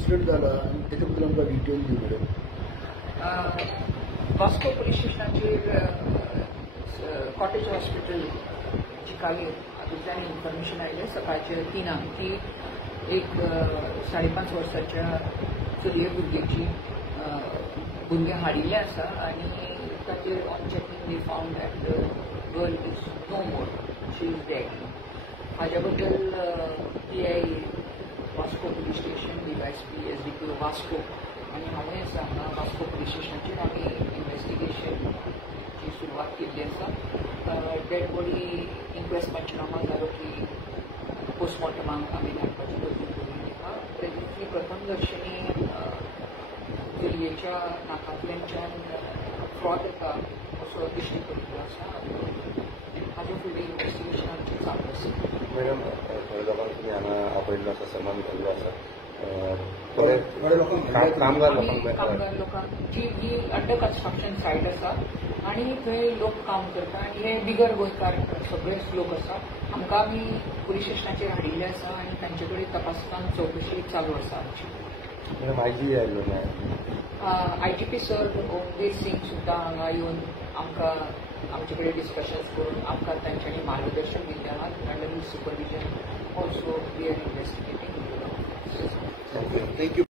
Incident झाला आणि त्याच्याबद्दल आमचा डिटेल देऊ मॅडम. वास्को पोलीस स्टेशनाचेर कॉटेज हॉस्पिटल चिकाले हातूंतल्यान इन्फॉर्मेशन आयलें सकाळचे 3 की एक 5.5 वर्साच्या चलये भुरगें हाडिल्लें आसा आनी ताचेर on checking we found that the girl is no more, she is dead. हाज्या बद्दल PI Vasco police station, DYSP SDPO Vasco आनी हांवें आसा हांगा वास्को पुलीस स्टेशनाचेर आमी इन्व्हेस्टिगेशनची सुरवात केल्ली आसा. डेड बॉडी इन्क्वेस्ट पंचनामा जालो की पोस्टमॉर्टमाक आमी धाडपाची गरज पडली आहा. प्रेझेंटली प्रथमदर्शनी चलयेच्या नाकांतल्यान फ्रॉड येता असो दिश्टी पडिल्लो आसा. हाजे फुडें इन्व्हेस्टिगेशन आमचें चालू आसा. मॅडम थोड्या लोकांक तुमी हांगा आपयल्लो आसा, सन्मान केल्लो आसा. कामगार लोकांक जी अंडर कन्स्ट्रक्शन सायट आसा आनी थंय लोक काम करता आनी हे बिगर गोंयकार सगळेच लोक आसा. आमकां आमी पुलीस स्टेशनाचेर हाडिल्ले आसा आनी तांचे कडेन तपासतान चवकशी चालू आसा आमची. मॅडम आयजी आयिल्लो ना IGP सर ओमवीर सिंग सुद्दां हांगा येवन आमकां आमचे कडेन डिस्कशन्स करून आमकां तांच्यांनी मार्गदर्शन दिल्लें आहा. Under his supervision also we are investigating. Thank you.